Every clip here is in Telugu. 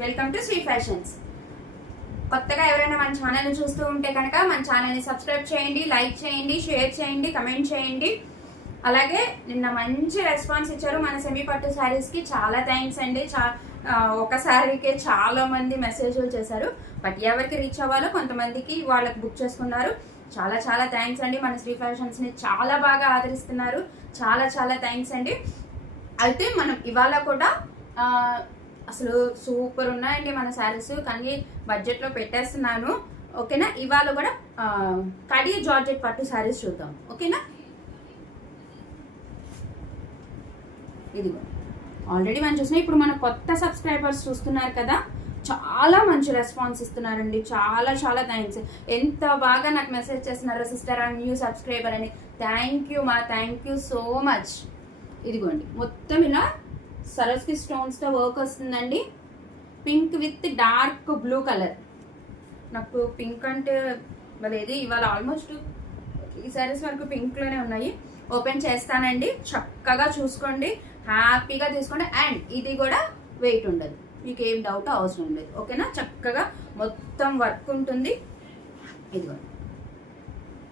Welcome to Shri fashions. కొత్తగా ఎవరైనా మన ఛానల్ని చూస్తూ ఉంటే కనుక మన ఛానల్ని సబ్స్క్రైబ్ చేయండి, లైక్ చేయండి, షేర్ చేయండి, కమెంట్ చేయండి. అలాగే నిన్న మంచి రెస్పాన్స్ ఇచ్చారు మన సెమీ పట్టు శారీస్కి. చాలా థ్యాంక్స్ అండి. ఒక శారీకే చాలా మంది మెసేజ్లు చేశారు. బట్ ఎవరికి రీచ్ అవ్వాలో కొంతమందికి వాళ్ళకి బుక్ చేసుకున్నారు. చాలా చాలా థ్యాంక్స్ అండి. మన శ్రీ ఫ్యాషన్స్ని చాలా బాగా ఆదరిస్తున్నారు. చాలా చాలా థ్యాంక్స్ అండి. అయితే మనం ఇవాళ కూడా అసలు సూపర్ ఉన్నాయండి మన శారీస్, కానీ బడ్జెట్లో పెట్టేస్తున్నాను. ఓకేనా? ఇవాళ కూడా కడి జార్జెట్ పట్టు శారీస్ చూద్దాం. ఓకేనా? ఇదిగో ఆల్రెడీ మనం చూసినా. ఇప్పుడు మన కొత్త సబ్స్క్రైబర్స్ చూస్తున్నారు కదా, చాలా మంచి రెస్పాన్స్ ఇస్తున్నారండి. చాలా చాలా థ్యాంక్స్. ఎంత బాగా నాకు మెసేజ్ చేస్తున్నారు, సిస్టర్ అండ్ న్యూ సబ్స్క్రైబర్ అని. Thank you so much. ఇదిగోండి మొత్తం ఇలా సరస్కి స్టోన్స్తో వర్క్ వస్తుందండి. Pink with dark blue colour. నాకు పింక్ అంటే లేదు. ఇవాళ ఆల్మోస్ట్ ఈ శారీస్ వరకు పింక్లోనే ఉన్నాయి. ఓపెన్ చేస్తానండి. చక్కగా చూసుకోండి, హ్యాపీగా తీసుకోండి. అండ్ ఇది కూడా వెయిట్ ఉండదు, మీకు ఏం డౌట్ అవసరం లేదు. ఓకేనా? చక్కగా మొత్తం వర్క్ ఉంటుంది. ఇదిగోండి,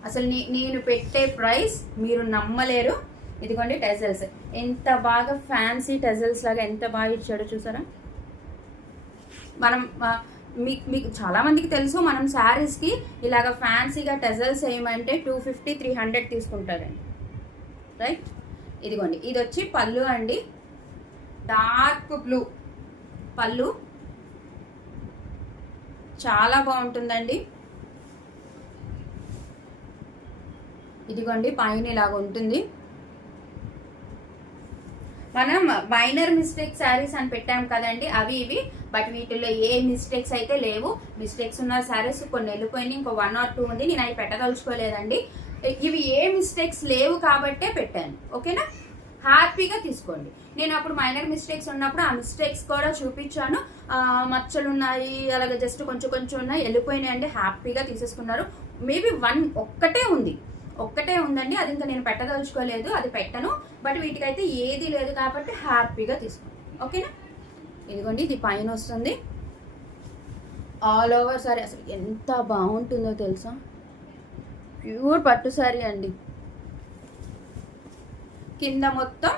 అసలు నేను పెట్టే ప్రైస్ మీరు నమ్మలేరు. ఇదిగోండి టెజల్స్, ఎంత బాగా ఫ్యాన్సీ టెజల్స్ లాగా ఎంత బాగా ఇచ్చాడో చూసారా. మనం మీకు చాలా మందికి తెలుసు, మనం శారీస్కి ఇలాగ ఫ్యాన్సీగా టెజల్స్ వేయమంటే 250-300 తీసుకుంటారండి, రైట్? ఇదిగోండి, ఇది వచ్చి పళ్ళు అండి. డార్క్ బ్లూ పళ్ళు, చాలా బాగుంటుందండి. ఇదిగోండి పైన ఇలాగ ఉంటుంది. మనం మైనర్ మిస్టేక్ శారీస్ అని పెట్టాం కదండి, అవి ఇవి. బట్ వీటిలో ఏ మిస్టేక్స్ అయితే లేవు. మిస్టేక్స్ ఉన్న శారీస్ కొన్ని వెళ్ళిపోయినాయి, ఇంకో 1 or 2 ఉంది. నేను అవి పెట్టదలుచుకోలేదండి. ఇవి ఏ మిస్టేక్స్ లేవు కాబట్టే పెట్టాను. ఓకేనా? హ్యాపీగా తీసుకోండి. నేను అప్పుడు మైనర్ మిస్టేక్స్ ఉన్నప్పుడు ఆ మిస్టేక్స్ కూడా చూపించాను. మచ్చలు ఉన్నాయి, అలాగే జస్ట్ కొంచెం ఉన్నాయి, వెళ్ళిపోయినాయి అంటే హ్యాపీగా తీసేసుకున్నారు. మేబీ ఒక్కటే ఉందండి, అది ఇంకా నేను పెట్టదలుచుకోలేదు, అది పెట్టను. బట్ వీటికైతే ఏది లేదు కాబట్టి హ్యాపీగా తీసుకోండి. ఓకేనా? ఇదిగోండి, ఇది పైన వస్తుంది ఆల్ ఓవర్ సారీ. అసలు ఎంత బాగుంటుందో తెలుసా, ప్యూర్ పట్టు సారీ అండి. కింద మొత్తం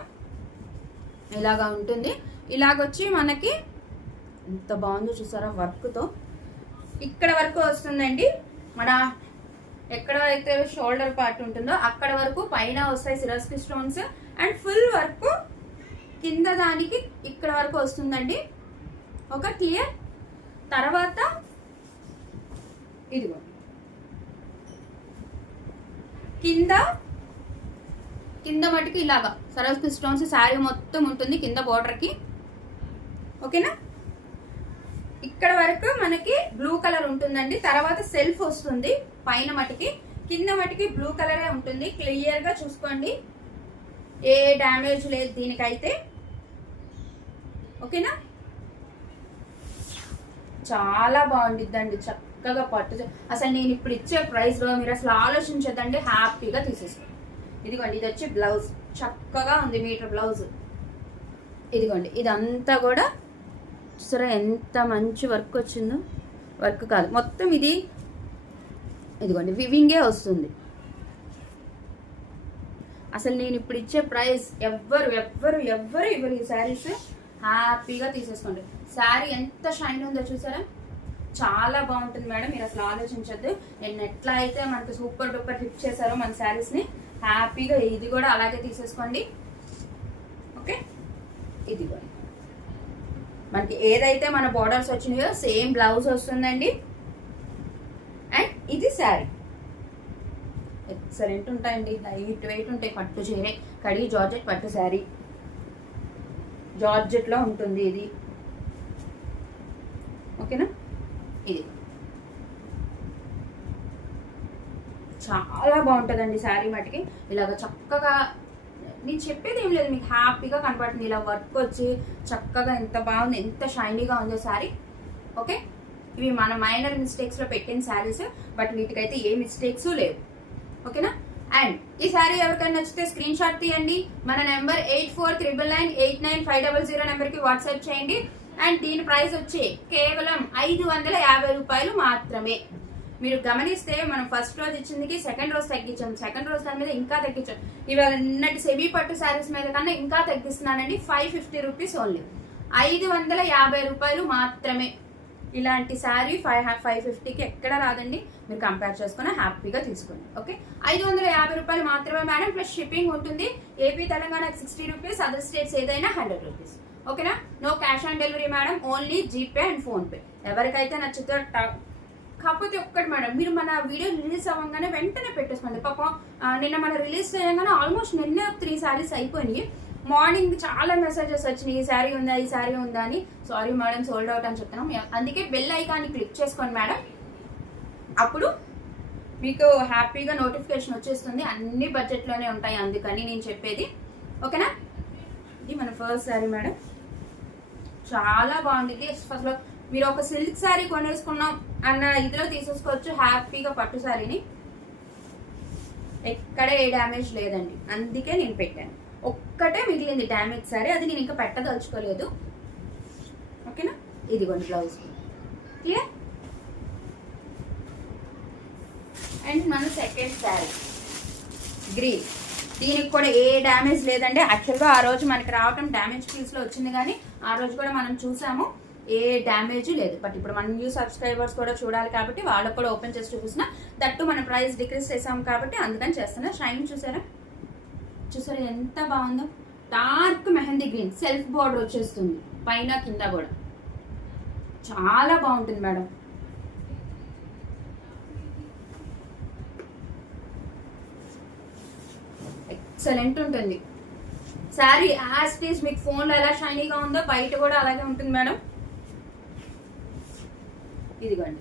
ఇలాగా ఉంటుంది. ఇలాగొచ్చి మనకి ఎంత బాగుందో చూసారా వర్క్తో. ఇక్కడ వరకు వస్తుందండి. మన ఎక్కడ అయితే షోల్డర్ పార్ట్ ఉంటుందో అక్కడ వరకు పైన వస్తాయి సిరాస్కి స్టోన్స్. అండ్ ఫుల్ వర్క్ కింద దానికి ఇక్కడ వరకు వస్తుందండి. ఒక క్లియర్. తర్వాత ఇదిగో కింద మటుకు ఇలాగా సరస్కి స్టోన్స్ శారీ మొత్తం ఉంటుంది కింద బోర్డర్కి. ఓకేనా? ఇక్కడ వరకు మనకి బ్లూ కలర్ ఉంటుందండి. తర్వాత సెల్ఫ్ వస్తుంది పైన మటుకి, కింద మటుకి బ్లూ కలరే ఉంటుంది. క్లియర్ గా చూసుకోండి, ఏ డ్యామేజ్ లేదు దీనికైతే. ఓకేనా? చాలా బాగుండిద్దండి, చక్కగా పట్టు. అసలు నేను ఇప్పుడు ఇచ్చే ప్రైస్ లో మీరు అసలు ఆలోచించదండి, హ్యాపీగా తీసేసుకోండి. ఇదిగోండి, ఇది వచ్చి బ్లౌజ్, చక్కగా ఉంది మీటర్ బ్లౌజ్. ఇదిగోండి, ఇదంతా కూడా చూసారా ఎంత మంచి వర్క్ వచ్చిందో. వర్క్ కాదు మొత్తం ఇది. ఇదిగోండి, వివింగే వస్తుంది. అసలు నేను ఇప్పుడు ఇచ్చే ప్రైస్ ఎవ్వరు ఇవ్వరు ఈ శారీస్. హ్యాపీగా తీసేసుకోండి. శారీ ఎంత షైన్ ఉందో చూసారా, చాలా బాగుంటుంది మేడం. మీరు అసలు ఆలోచించద్దు. నేను ఎట్లా అయితే మనకి సూపర్ డూపర్ హిట్ చేశారో మన శారీస్ని, హ్యాపీగా ఇది కూడా అలాగే తీసేసుకోండి. ఓకే? ఇది కూడా మనకి ఏదైతే మన బోర్డర్స్ వచ్చినాయో సేమ్ బ్లౌజ్ వస్తుందండి. అండ్ ఇది శారీ ఎక్సలెంట్ ఉంటాయండి, లైట్ వెయిట్ ఉంటాయి. పట్టు చీరే, కడి జార్జెట్ పట్టు శారీ, జార్జెట్లో ఉంటుంది ఇది. ఓకేనా? ఇది చాలా బాగుంటుందండి శారీ మటుకి. ఇలాగ చక్కగా నేను చెప్పేది ఏం లేదు, మీకు హ్యాపీగా కనపడుతుంది. ఇలా వర్క్ వచ్చి చక్కగా ఎంత బాగుంది, ఎంత షైనీగా ఉందో శారీ. ఓకే? ఇవి మన మైనర్ మిస్టేక్స్లో పెట్టిన శారీస్, బట్ వీటికైతే ఏ మిస్టేక్స్ లేవు. ఓకేనా? అండ్ ఈ సారీ ఎవరికైనా నచ్చితే స్క్రీన్ షాట్ తీయండి. మన నెంబర్ 8499989500 నెంబర్కి వాట్సాప్ చేయండి. అండ్ దీని ప్రైస్ వచ్చి కేవలం 550 రూపాయలు మాత్రమే. మీరు గమనిస్తే మనం ఫస్ట్ రోజు ఇచ్చిందికి సెకండ్ రోజు తగ్గించాం, సెకండ్ రోజు దాని మీద ఇంకా తగ్గించాం. ఇవాళ నిన్నటి సెమీ పట్టు శారీస్ మీద కన్నా ఇంకా తగ్గిస్తున్నానండి. 550 రూపీస్ ఓన్లీ, 550 రూపాయలు మాత్రమే. ఇలాంటి శారీ 550కి ఎక్కడ రాదండి. మీరు కంపేర్ చేసుకుని హ్యాపీగా తీసుకోండి. ఓకే, 550 రూపాయలు మాత్రమే మేడం. ప్లస్ షిప్పింగ్ ఉంటుంది. ఏపీ తెలంగాణకి 60 రూపీస్, అదర్ స్టేట్స్ ఏదైనా 100 రూపీస్. ఓకేనా, no cash on delivery madam, only GPay and PhonePe. ఎవరికైతే నచ్చుతో. కాకపోతే ఒక్కటి మేడం, మీరు మన వీడియో రిలీజ్ అవ్వగానే వెంటనే పెట్టేసుకోండి. పాపం నిన్న మన రిలీజ్ చేయగానే ఆల్మోస్ట్ నిన్నే 3 శారీస్ అయిపోయినాయి. మార్నింగ్ చాలా మెసేజెస్ వచ్చినాయి, ఈ శారీ ఉందా, ఈ శారీ ఉందా అని. సారీ మేడం, సోల్డ్ అవుట్ అని చెప్తున్నాం. అందుకే బెల్ ఐకాన్ని క్లిక్ చేసుకోండి మేడం, అప్పుడు మీకు హ్యాపీగా నోటిఫికేషన్ వచ్చేస్తుంది. అన్ని బడ్జెట్లోనే ఉంటాయి, అందుకని నేను చెప్పేది. ఓకేనా, ఇది మన ఫస్ట్ శారీ మేడం. చాలా బాగుంది. అసలు మీరు ఒక సిల్క్ శారీ కొనేసుకున్నాం అన్న ఇదిలో తీసేసుకోవచ్చు హ్యాపీగా పట్టు శారీని. ఎక్కడ ఏ డ్యామేజ్ లేదండి, అందుకే నేను పెట్టాను. ఒక్కటే మిగిలింది డ్యామేజ్ శారీ, అది నేను ఇంకా పెట్టదలుచుకోలేదు. ఓకేనా, ఇదిగోండి బ్లౌజ్. క్లియర్. అండ్ మన సెకండ్ శారీ గ్రీన్. దీనికి కూడా ఏ డ్యామేజ్ లేదండి. యాక్చువల్గా ఆ రోజు మనకి రావటం డ్యామేజ్ పీస్లో వచ్చింది, కానీ ఆ రోజు కూడా మనం చూసాము, ఏ డ్యామేజ్ లేదు. బట్ ఇప్పుడు మన న్యూ సబ్స్క్రైబర్స్ కూడా చూడాలి కాబట్టి వాళ్ళకు కూడా ఓపెన్ చేసి చూపిస్తున్నా. దట్టు మన ప్రైస్ డిక్రీస్ చేసాం కాబట్టి అందుకని చేస్తున్నా. షైన్ చూసారా, చూసారా ఎంత బాగుందో. Dark mehndi green, self border వచ్చేస్తుంది పైన కింద కూడా. చాలా బాగుంటుంది మేడం. ఎక్సలెంట్ ఉంటుంది శారీ. యాజ్ ఇట్ ఈస్ మీకు ఫోన్లో ఎలా షైనీగా ఉందో బయట కూడా అలాగే ఉంటుంది మేడం. ఇదిగోండి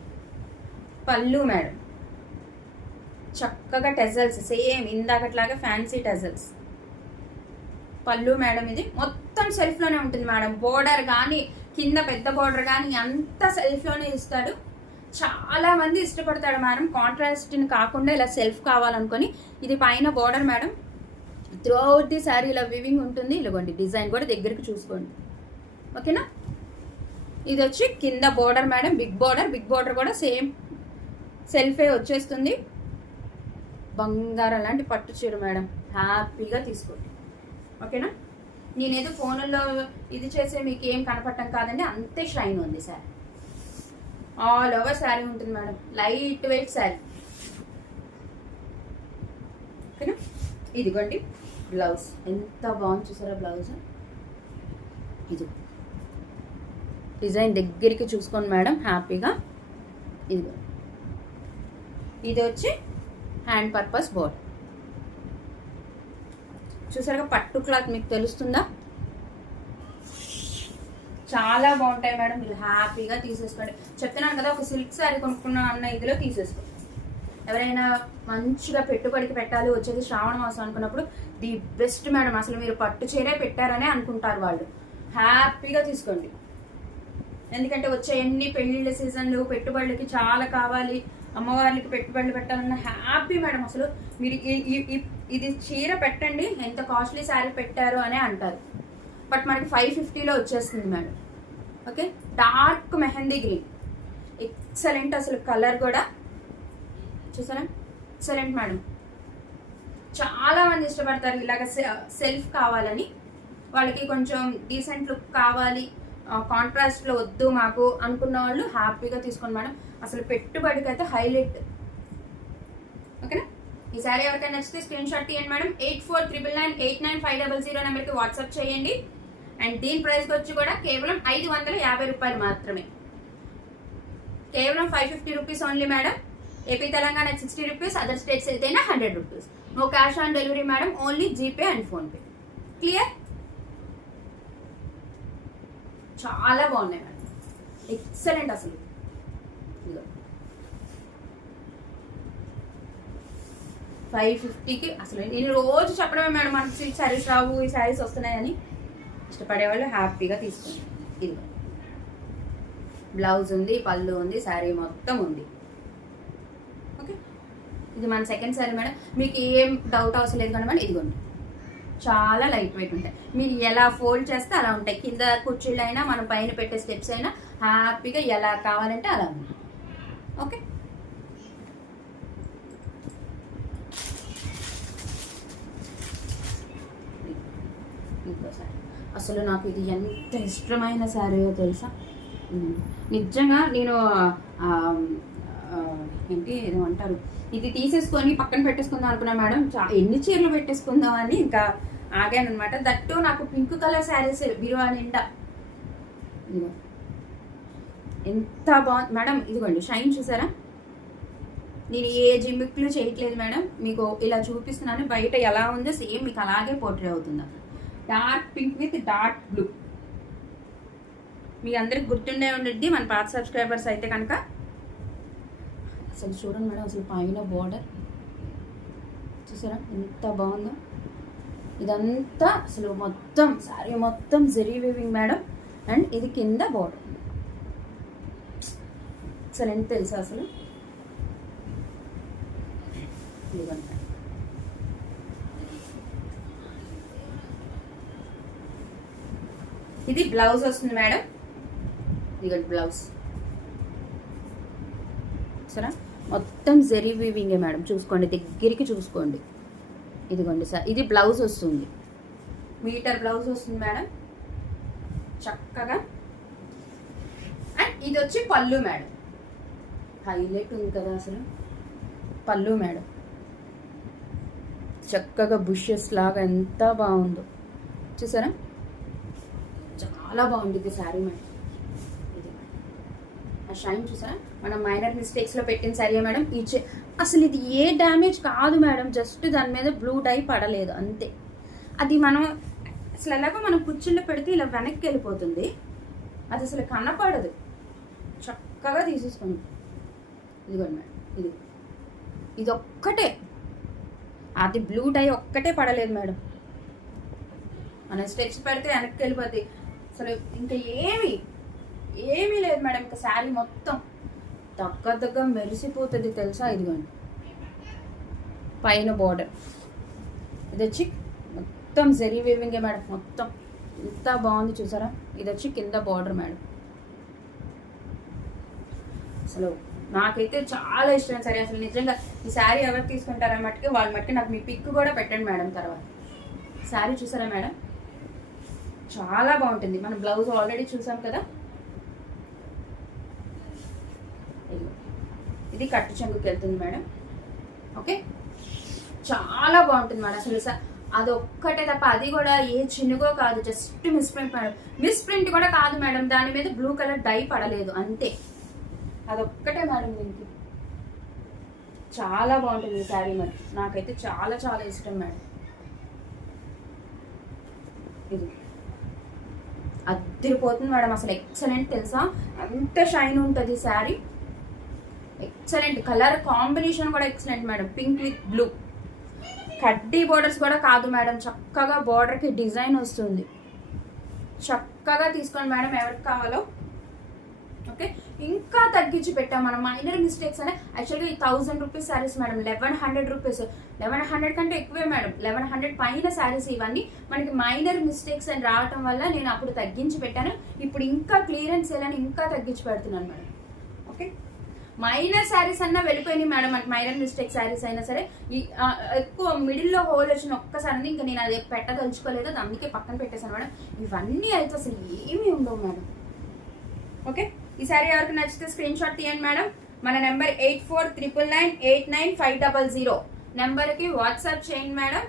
పళ్ళు మేడం, చక్కగా టెజల్స్ సేమ్ ఇందాకట్లాగా ఫ్యాన్సీ టెజల్స్ పళ్ళు మేడం. ఇది మొత్తం సెల్ఫ్లోనే ఉంటుంది మేడం. బోర్డర్ కానీ కింద పెద్ద బోర్డర్ కానీ అంతా సెల్ఫ్లోనే ఇస్తాడు. చాలా మంది ఇష్టపడతాడు మేడం, కాంట్రాస్ట్ని కాకుండా ఇలా సెల్ఫ్ కావాలనుకొని. ఇది పైన border madam, through out the sari ఇలా వివింగ్ ఉంటుంది. ఇలాగోండి డిజైన్ కూడా దగ్గరికి చూసుకోండి. ఓకేనా, ఇది వచ్చి కింద border madam, big border. Big border కూడా సేమ్ సెల్ఫే వచ్చేస్తుంది. బంగారం లాంటి పట్టు చీర మేడం, హ్యాపీగా తీసుకోండి. ఓకేనా, నేనేదో ఫోన్లో ఇది చేసే మీకు ఏం కనపడటం కాదండి, అంతే షైన్ ఉంది శారీ. ఆల్ ఓవర్ శారీ ఉంటుంది మేడం, లైట్ వెయిట్ శారీ. ఓకేనా, ఇదిగోండి బ్లౌజ్. ఎంత బాగుంది చూసారా బ్లౌజ్. ఇది డిజైన్ దగ్గరికి చూసుకోండి మేడం హ్యాపీగా. ఇదిగో ఇది వచ్చి హ్యాండ్ పర్పస్ బోర్డ్. చూసారుగా పట్టు క్లాత్ మీకు తెలుస్తుందా, చాలా బాగుంటాయి మేడం. మీరు హ్యాపీగా తీసేసుకోండి. చెప్తున్నాను కదా, ఒక సిల్క్ శారీ కొనుక్కున్నా అన్న ఇదిలో తీసేసుకోండి. ఎవరైనా మంచిగా పెట్టుబడికి పెట్టాలి, వచ్చేది శ్రావణ మాసం అనుకున్నప్పుడు ది బెస్ట్ మేడం. అసలు మీరు పట్టు చీరే పెట్టారనే అనుకుంటారు వాళ్ళు. హ్యాపీగా తీసుకోండి, ఎందుకంటే వచ్చే ఎన్ని పెళ్లిళ్ళ సీజన్లు పెట్టుబడులకి చాలా కావాలి, అమ్మవారికి పెట్టుబడులు పెట్టాలన్న హ్యాపీ మేడం. అసలు మీరు ఇది చీర పెట్టండి, ఎంత కాస్ట్లీ శారీ పెట్టారు అనే అంటారు. బట్ మనకి 550లో వచ్చేస్తుంది madam. Okay, dark mehndi green, excellent. అసలు కలర్ కూడా చూసారా, ఎక్సలెంట్ మేడం. చాలా మంది ఇష్టపడతారు ఇలాగ సెల్ఫ్ కావాలని. వాళ్ళకి కొంచెం డీసెంట్ లుక్ కావాలి, కాంట్రాస్ట్లో వద్దు మాకు అనుకున్న వాళ్ళు హ్యాపీగా తీసుకోండి మేడం. అసలు పెట్టుబడికి అయితే హైలైట్. ఓకేనా, ఈ సారీ ఎవరికైనా నచ్చితే స్క్రీన్ షాట్ తీయండి మేడం. 8499989500 నెంబర్కి వాట్సాప్ చేయండి. అండ్ దీని ప్రైస్కి వచ్చి కూడా కేవలం 550 రూపాయలు మాత్రమే. కేవలం 550 rupees only madam. AP Telangana 60 rupees, other states అయితేనే 100 rupees. No cash on delivery madam, only GPay and PhonePe. Clear. చాలా బాగున్నాయి మేడం, ఎక్సలెంట్. అసలు 550కి అసలు నేను రోజు చెప్పడమే మేడం, మనకి సిల్క్ శారీస్ రావు, ఈ శారీస్ వస్తున్నాయని. ఇష్టపడే వాళ్ళు హ్యాపీగా తీసుకోండి. ఇది బ్లౌజ్ ఉంది, పళ్ళు ఉంది, శారీ మొత్తం ఉంది. ఓకే, ఇది మన సెకండ్ శారీ మేడం. మీకు ఏం డౌట్ అవసరం లేదు కదా మేడం. ఇదిగోండి చాలా లైట్ వెయిట్ ఉంటాయి. మీరు ఎలా ఫోల్డ్ చేస్తే అలా ఉంటాయి. కింద కుర్చీలు అయినా మనం పైన పెట్టే స్టెప్స్ అయినా హ్యాపీగా ఎలా కావాలంటే అలా ఉంటాయి. ఓకే, ఇంకోసారి అసలు నాకు ఇది ఎంత ఇష్టమైన శారీయో తెలుసా. నిజంగా నేను ఏంటి ఏదో అంటారు, ఇది తీసేసుకొని పక్కన పెట్టేసుకుందాం అనుకున్నా మేడం. ఎన్ని చీరలు పెట్టేసుకుందాం అని ఇంకా ఆగాను అనమాట. దట్టు నాకు పింక్ కలర్ శారీస్ బీరువా నిండా. ఎంత బాగుంది మేడం. ఇదిగోండి షైన్ చూసారా. నేను ఏ జిమ్మిక్లు చేయట్లేదు మేడం, మీకు ఇలా చూపిస్తున్నాను. బయట ఎలా ఉందో సేమ్ మీకు అలాగే పోర్ట్రే అవుతుంది. Dark pink with dark blue. మీ అందరికి గుర్తుండే ఉండేది మన పాత సబ్స్క్రైబర్స్ అయితే కనుక. అసలు చూడండి మేడం, అసలు పైన బోర్డర్ చూసారా ఎంత బాగుందో. ఇదంతా అసలు మొత్తం శారీ మొత్తం జరీ వీవింగ్ మేడం. అండ్ ఇది కింద బోర్డర్. అసలు ఎంత తెలుసా అసలు. ఇది బ్లౌజ్ వస్తుంది మేడం. ఇది బ్లౌజ్ సరే మొత్తం జరీ వీవింగే మేడం. చూసుకోండి, దగ్గరికి చూసుకోండి. ఇదిగోండి సార్, ఇది బ్లౌజ్ వస్తుంది. మీటర్ బ్లౌజ్ వస్తుంది మేడం చక్కగా. అండ్ ఇది వచ్చి పళ్ళు మేడం. హైలైట్ ఉంది కదా అసలు పళ్ళు మేడం. చక్కగా బుషెస్ లాగా ఎంత బాగుందో చూసారా. చాలా బాగుంది ఇది శారీ మేడం. ఇది ఆ షైన్ చూసారా. మనం మైనర్ మిస్టేక్స్లో పెట్టిన శారీ మేడం. అసలు ఇది ఏ డ్యామేజ్ కాదు మేడం. జస్ట్ దాని మీద బ్లూ డై పడలేదు అంతే. అది మనం అసలు ఎలాగో మనం కుర్చీలో పెడితే ఇలా వెనక్కి వెళ్ళిపోతుంది. అది అసలు కనపడదు. చక్కగా తీసేసుకోండి. ఇదిగోండి మేడం, ఇది ఒక్కటే, అది బ్లూ డై ఒక్కటే పడలేదు మేడం. మనం స్టెప్స్ పెడితే వెనక్కి వెళ్ళిపోద్ది. అసలు ఇంకా ఏమీ లేదు మేడం. ఇంకా శారీ మొత్తం దగ్గర మెరిసిపోతుంది తెలుసా. ఇదిగోండి పైన బోర్డర్. ఇది వచ్చి మొత్తం జరీ వీవింగే మేడం. మొత్తం ఎంత బాగుంది చూసారా. ఇది వచ్చి కింద బోర్డర్ మేడం. అసలు నాకైతే చాలా ఇష్టం సరే. అసలు నిజంగా ఈ శారీ ఎవరు తీసుకుంటారా మట్టుకి వాళ్ళ మట్టుకి నాకు మీ పిక్ కూడా పెట్టండి మేడం. తర్వాత శారీ చూసారా మేడం, చాలా బాగుంటుంది. మనం బ్లౌజ్ ఆల్రెడీ చూసాం కదా. ఇది కట్టు చెంగుకి వెళ్తుంది మేడం. ఓకే, చాలా బాగుంటుంది మేడం. అసలు అది ఒక్కటే తప్ప, అది కూడా ఏ చిన్నగో కాదు, just miss print madam. Miss print కూడా కాదు మేడం, దాని మీద బ్లూ కలర్ డై పడలేదు అంతే. అదొక్కటే మేడం. దీనికి చాలా బాగుంటుంది ఈ శారీ మేడం. నాకైతే చాలా చాలా ఇష్టం మేడం. ఇది అద్దరిపోతుంది మేడం. అసలు ఎక్సలెంట్ తెలుసా. అంత షైన్ ఉంటుంది శారీ. ఎక్సలెంట్ కలర్ కాంబినేషన్ కూడా excellent madam. Pink with blue. కడ్డీ బోర్డర్స్ కూడా కాదు మేడం. చక్కగా బోర్డర్కి డిజైన్ వస్తుంది. చక్కగా తీసుకోండి మేడం ఎవరికి కావాలో. ఓకే, ఇంకా తగ్గించి పెట్టాం మనం. మైనర్ మిస్టేక్స్ అనే యాక్చువల్గా ఈ 1000 రూపీస్ శారీస్ మేడం. 1100 రూపీస్. 1100 కంటే ఎక్కువే మేడం. 1100 పైన శారీస్ ఇవన్నీ మనకి మైనర్ మిస్టేక్స్ అని రావటం వల్ల నేను అప్పుడు తగ్గించి పెట్టాను. ఇప్పుడు ఇంకా క్లియరెన్స్ అని ఇంకా తగ్గించి పెడుతున్నాను మేడం. ఓకే, మైనర్ శారీస్ అన్నా వెళ్ళిపోయినాయి మేడం. అంటే మైనర్ మిస్టేక్ శారీస్ అయినా సరే ఈ ఎక్కువ మిడిల్లో హోల్ వచ్చిన ఒక్కసారి ఇంకా నేను అది పెట్టదలుచుకోలేదు, అందుకే పక్కన పెట్టేశాను మేడం. ఇవన్నీ అయితే అసలు ఏమీ ఉండవు మేడం. ఓకే, ఈ సారీ ఎవరికి నచ్చితే స్క్రీన్ షాట్ తీయండి మేడం. మన నెంబర్ 8499899500 నెంబర్కి వాట్సాప్ చేయండి మేడం.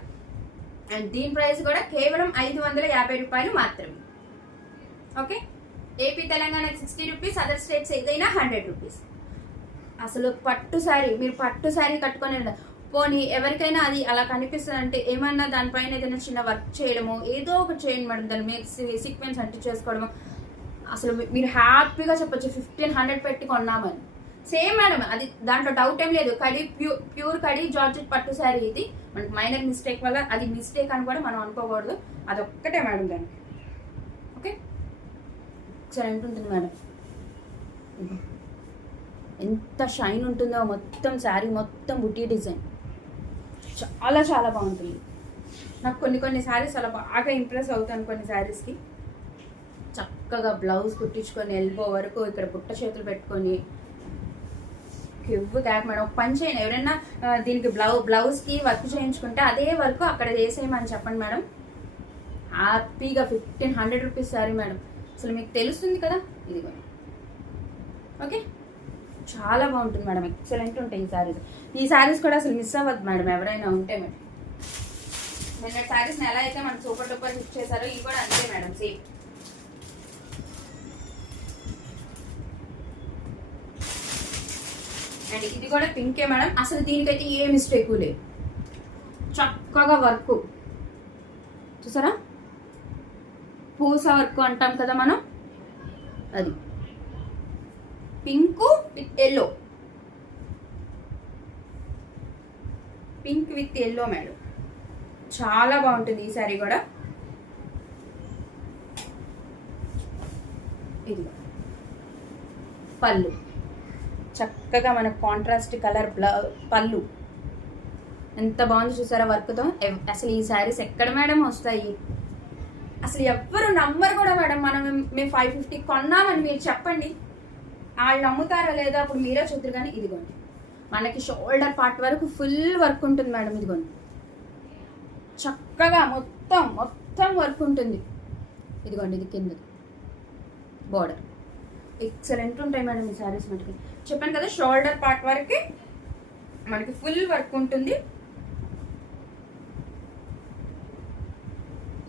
అండ్ దీని ప్రైస్ కూడా కేవలం 550 రూపాయలు మాత్రమే. Okay, AP Telangana 60 rupees, other states ఏదైనా 100 రూపీస్. అసలు పట్టు శారీ, మీరు పట్టు శారీ కట్టుకొని పోనీ ఎవరికైనా అది అలా కనిపిస్తుంది అంటే ఏమన్నా దానిపైన ఏదైనా చిన్న వర్క్ చేయడమో ఏదో ఒకటి చేయండి మేడం. దాని మీద సీక్వెన్స్ అంటి చేసుకోవడమో అసలు మీరు హ్యాపీగా చెప్పొచ్చు 1500 పెట్టి కొన్నామని. సేమ్ మేడం, అది దాంట్లో డౌట్ ఏం లేదు. కడి ప్యూర్ కడి జార్జెట్ పట్టు శారీ. ఇది మనకి మైనర్ మిస్టేక్ వల్ల అది మిస్టేక్ అని కూడా మనం అనుకోకూడదు. అదొక్కటే మేడం దానికి. ఓకే, సరే ఉంటుంది మేడం. ఎంత షైన్ ఉంటుందో మొత్తం శారీ మొత్తం బుటీ డిజైన్ చాలా చాలా బాగుంటుంది. నాకు కొన్ని శారీస్ అలా బాగా ఇంప్రెస్ అవుతాను కొన్ని శారీస్కి. చక్కగా బ్లౌజ్ కుట్టించుకొని ఎల్బో వరకు ఇక్కడ బుట్ట చేతులు పెట్టుకొని కివ్వు క్యాక్ మేడం. ఒక పని చేయండి, ఎవరైనా దీనికి బ్లౌజ్కి వర్క్ చేయించుకుంటే అదే వర్క్ అక్కడ చేసేయమని చెప్పండి మేడం. హ్యాపీగా 1500 రూపీస్ శారీ మేడం. అసలు మీకు తెలుస్తుంది కదా. ఇదిగో ఓకే, చాలా బాగుంటుంది మేడం. ఎక్సలెంట్ ఉంటాయి ఈ శారీస్ కూడా అసలు మిస్ అవ్వద్దు మేడం ఎవరైనా ఉంటే మేడం. నిన్న శారీస్ని ఎలా అయితే మనం సూపర్ డూపర్ హిట్ చేశారో ఇవి కూడా అంతే మేడం, సేమ్. అండ్ ఇది కూడా పింకే మేడం. అసలు దీనికైతే ఏ మిస్టేక్ లేదు, చక్కగా వర్క్ చూసారా, పూస వర్క్ అంటాం కదా మనం, అది pink with yellow, pink with yellow madam. చాలా బాగుంటుంది ఈ సారీ కూడా. ఇది పళ్ళు చక్కగా మన కాంట్రాస్ట్ కలర్ పళ్ళు ఎంత బాగుంది చూసారా వర్క్తో. అసలు ఈ శారీస్ ఎక్కడ మేడం వస్తాయి, అసలు ఎవ్వరు నమ్మరు కూడా మేడం. మేము 550 కొన్నామని మీరు చెప్పండి, వాళ్ళు నమ్ముతారా లేదా అప్పుడు మీరే చూద్దరు. కానీ ఇదిగోండి మనకి షోల్డర్ పార్ట్ వరకు ఫుల్ వర్క్ ఉంటుంది మేడం. ఇదిగోండి చక్కగా మొత్తం వర్క్ ఉంటుంది. ఇదిగోండి ఇది కింద బోర్డర్. ఎక్సలెంట్ ఉంటాయి మేడం ఈ శారీస్. మనకి చెప్పాను కదా షోల్డర్ పార్ట్ వరకు మనకి ఫుల్ వర్క్ ఉంటుంది.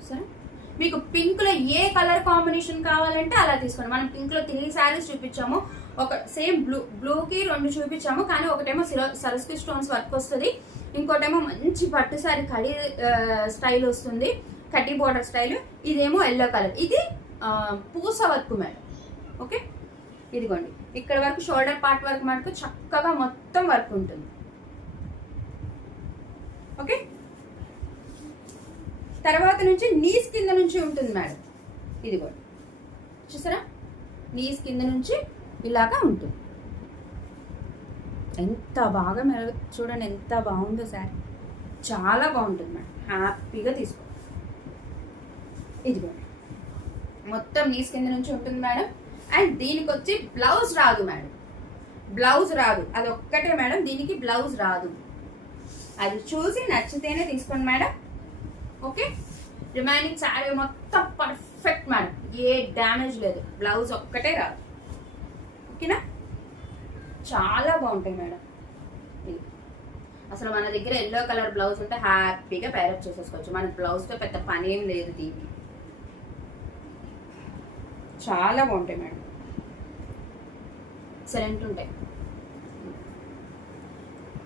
సరే, మీకు పింక్ లో ఏ కలర్ కాంబినేషన్ కావాలంటే అలా తీసుకోండి. మనం పింక్ లో 3 శారీస్ చూపించాము, ఒక సేమ్ బ్లూకి 2 చూపించాము. కానీ ఒకటేమో సరస్కి స్టోన్స్ వర్క్ వస్తుంది, ఇంకోటేమో మంచి పట్టు శారీ కడి స్టైల్ వస్తుంది, కడ్డీ బోర్డర్ స్టైల్. ఇదేమో ఎల్లో కలర్, ఇది పూస వర్క్ మేడం. ఓకే, ఇదిగోండి ఇక్కడ వరకు షోల్డర్ పార్ట్ వరకు మనకు చక్కగా మొత్తం వర్క్ ఉంటుంది. ఓకే, తర్వాత నుంచి నీస్ కింద నుంచి ఉంటుంది మేడం. ఇదిగోండి చూసారా, నీస్ కింద నుంచి ఇలాగా ఉంటుంది. ఎంత బాగా చూడండి ఎంత బాగుందో శారీ, చాలా బాగుంటుంది మేడం. హ్యాపీగా తీసుకో. ఇదిగోండి మొత్తం నీస్ కింద నుంచి ఉంటుంది మేడం. అండ్ దీనికి వచ్చి బ్లౌజ్ రాదు మేడం, బ్లౌజ్ రాదు, అది ఒక్కటే మేడం. దీనికి బ్లౌజ్ రాదు, అది చూసి నచ్చితేనే తీసుకోండి మేడం. ఓకే, రిమైనింగ్ శారీ మొత్తం పర్ఫెక్ట్ మేడం, ఏ డ్యామేజ్ లేదు, బ్లౌజ్ ఒక్కటే రాదు. ఓకేనా, చాలా బాగుంటాయి మేడం. ఇది అసలు మన దగ్గర ఎల్లో కలర్ బ్లౌజ్ ఉంటే హ్యాపీగా పేరప్ చేసేసుకోవచ్చు. మన బ్లౌజ్తో పెద్ద పని ఏం లేదు దీనికి. చాలా బాగుంటాయి మేడం, ఎక్సలెంట్ ఉంటాయి.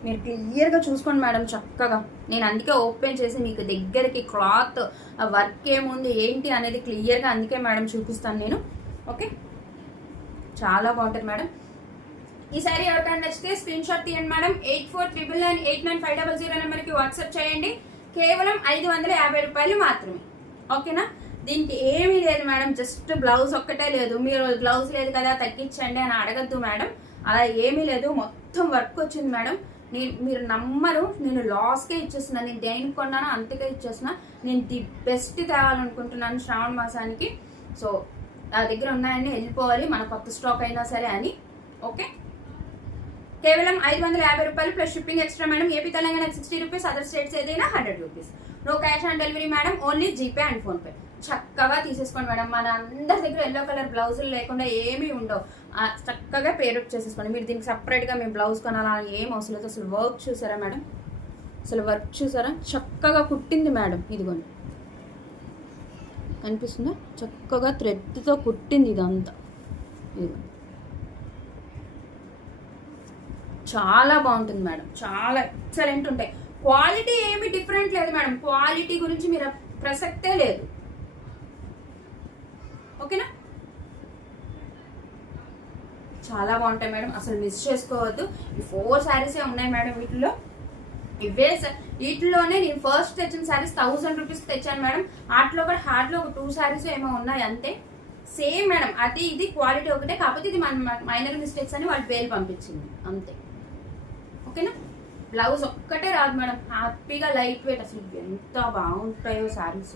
మీరు క్లియర్గా చూసుకోండి మేడం చక్కగా. నేను అందుకే ఓపెన్ చేసి మీకు దగ్గరికి క్లాత్ వర్క్ ఏముంది ఏంటి అనేది క్లియర్గా అందుకే మేడం చూపిస్తాను నేను. ఓకే, చాలా బాగుంటుంది మేడం. ఈ సారీ ఎవరికైనా నచ్చితే స్క్రీన్ షాట్ తీయండి మేడం. 8499989500 నెంబర్కి వాట్సాప్ చేయండి. కేవలం 550 రూపాయలు మాత్రమే. ఓకేనా, దీనికి ఏమీ లేదు మేడం, జస్ట్ బ్లౌజ్ ఒక్కటే లేదు. మీరు బ్లౌజ్ లేదు కదా తగ్గించండి అని అడగద్దు మేడం, అలా ఏమీ లేదు. మొత్తం వర్క్ వచ్చింది మేడం. మీరు నమ్మరు, నేను లాస్కే ఇచ్చేస్తున్నాను. నేను దేనికి కొన్నానో అంతకే ఇచ్చేస్తున్నా. నేను ది బెస్ట్ తేవాలనుకుంటున్నాను శ్రావణ మాసానికి. సో నా దగ్గర ఉన్నాయని వెళ్ళిపోవాలి, మన కొత్త స్టాక్ అయినా సరే అని. ఓకే, కేవలం 550 రూపాయలు plus shipping extra madam. AP Telangana 60 rupees, other states ఏదైనా 100 rupees. No cash on delivery madam, only GPay and PhonePe. చక్కగా తీసేసుకోండి మేడం. మన అందరి దగ్గర ఎల్లో కలర్ బ్లౌజులు లేకుండా ఏమీ ఉండవు, చక్కగా పేరప్ చేసేసుకోండి. మీరు దీనికి సపరేట్గా మేము బ్లౌజ్ కొనాలని ఏం అవసరం లేదు. అసలు వర్క్ చూసారా మేడం, అసలు వర్క్ చూసారా, చక్కగా కుట్టింది మేడం. ఇదిగోండి కనిపిస్తుందా, చక్కగా థ్రెడ్తో కుట్టింది ఇదంతా. ఇదిగోండి చాలా బాగుంటుంది మేడం, చాలా ఎక్సలెంట్ ఉంటాయి. క్వాలిటీ ఏమి డిఫరెంట్ లేదు మేడం, క్వాలిటీ గురించి మీరు ప్రసక్తే లేదు. ఓకేనా, చాలా బాగుంటాయి మేడం, అసలు మిస్ చేసుకోవద్దు. ఈ 4 శారీసే ఉన్నాయి మేడం వీటిలో. వీటిలోనే నేను ఫస్ట్ తెచ్చిన శారీస్ 1000 రూపీస్కి తెచ్చాను మేడం. వాటిలో కూడా హార్డ్లో ఒక 2 శారీస్ ఏమో ఉన్నాయి అంతే. సేమ్ మేడం, అది ఇది క్వాలిటీ ఒకటే, కాకపోతే ఇది మన మైనర్ మిస్టేక్స్ అని వాళ్ళు పేరు పంపించింది అంతే. ఓకేనా, బ్లౌజ్ ఒక్కటే రాదు మేడం, హ్యాపీగా లైట్ వెయిట్, అసలు ఎంత బాగుంటాయో శారీస్.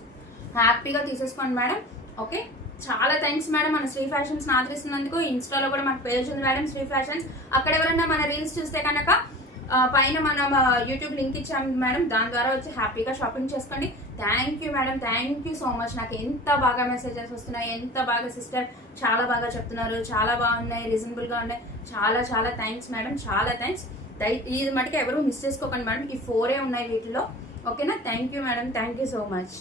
హ్యాపీగా తీసేసుకోండి మేడం. ఓకే, చాలా థ్యాంక్స్ మేడం మన శ్రీ ఫ్యాషన్స్ ఆదరిస్తున్నందుకు. ఇన్స్టాలో కూడా మన పేజ్ ఉంది మేడం శ్రీ ఫ్యాషన్స్. అక్కడ ఎవరైనా మన రీల్స్ చూస్తే కనుక పైన మనం యూట్యూబ్ లింక్ ఇచ్చాము మేడం, దాని ద్వారా వచ్చి హ్యాపీగా షాపింగ్ చేసుకోండి. Thank you madam, thank you so much. నాకు ఎంత బాగా మెసేజెస్ వస్తున్నాయి, ఎంత బాగా సిస్టర్ చాలా బాగా చెప్తున్నారు, చాలా బాగున్నాయి, రీజనబుల్గా ఉన్నాయి. చాలా చాలా థ్యాంక్స్ మేడం, చాలా థ్యాంక్స్. ఇది మటుకు ఎవరు మిస్ చేసుకోకండి మేడం, ఈ 4 ఉన్నాయి వీటిలో. ఓకేనా? Thank you madam, thank you so much.